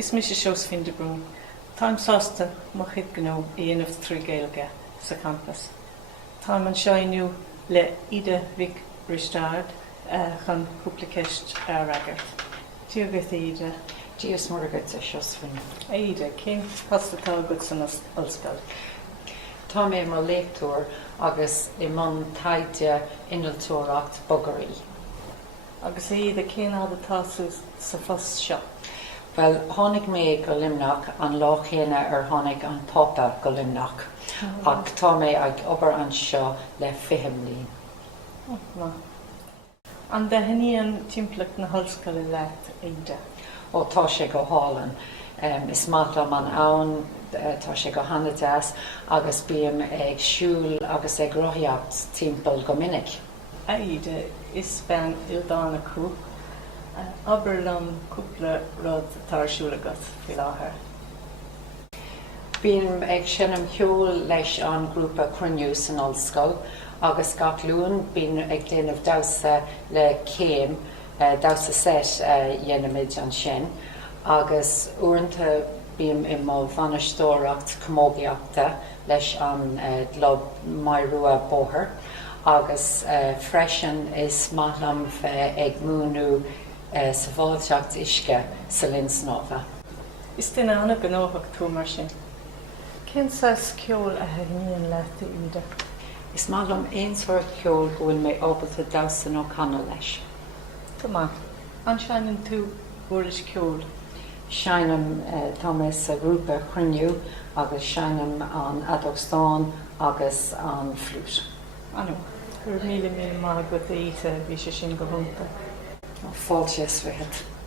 Is mis Seosaimhín de brún. Táim sásta mo chud gnó íanamh trí Gaeilge sa campus. Táim an seoinniu le ide Vic Ristard chun Cúpla Ceist agart. Díogad ide. Díos mar agad a Seosaimhín. Ide, cén hostatá agad san ollscoil. Tá mé mar léictúir agus I man taide inaltóireacht bogarí. Agus ide cén ádatású sa fos seo. Well, tháinig mé go limnach an lá chéine ar tháinig an papa go limnach. Ach tá mé ag obair an seo le 5 mbliain. No. An de hynny timplach na hollscoil leat ide. Ó tá sé go hálan. Is matlam an ann, tá sé go hanadas, agus bíam ag siúl agus ag roiíocht timppel go minic. Ide is ben ildána cú. Aberlam cúpla rud tarsúla agat fi láthair. Bíam ag sinnam cheol leis an grúpa cruniú san ollscoil, agus gach luúin bíam ag déanamh dása le céim, dása set dhéanamid an sin, agus uaireanta bíam I má bhanistóireacht commógiaachta leis an dlob mairua bóthar, agus freisin is matlam ag múnú sa bháilteacht isce sa linsnáfa. Is duine anna gnóthach tú mar sin. Cén sas ceol a hníon leat ide? Is matlam aon sort ceol go bhfuil mé ábalta dásan ó canna leis. Tá má, anseinnn tú bhuairis ceol. Seinam Thomas a grúpa cruniú agus seinam an adógstáin agus an flút. Anú, gur míle má go ite bhí sé sin go thompa. Fáilte is fihead.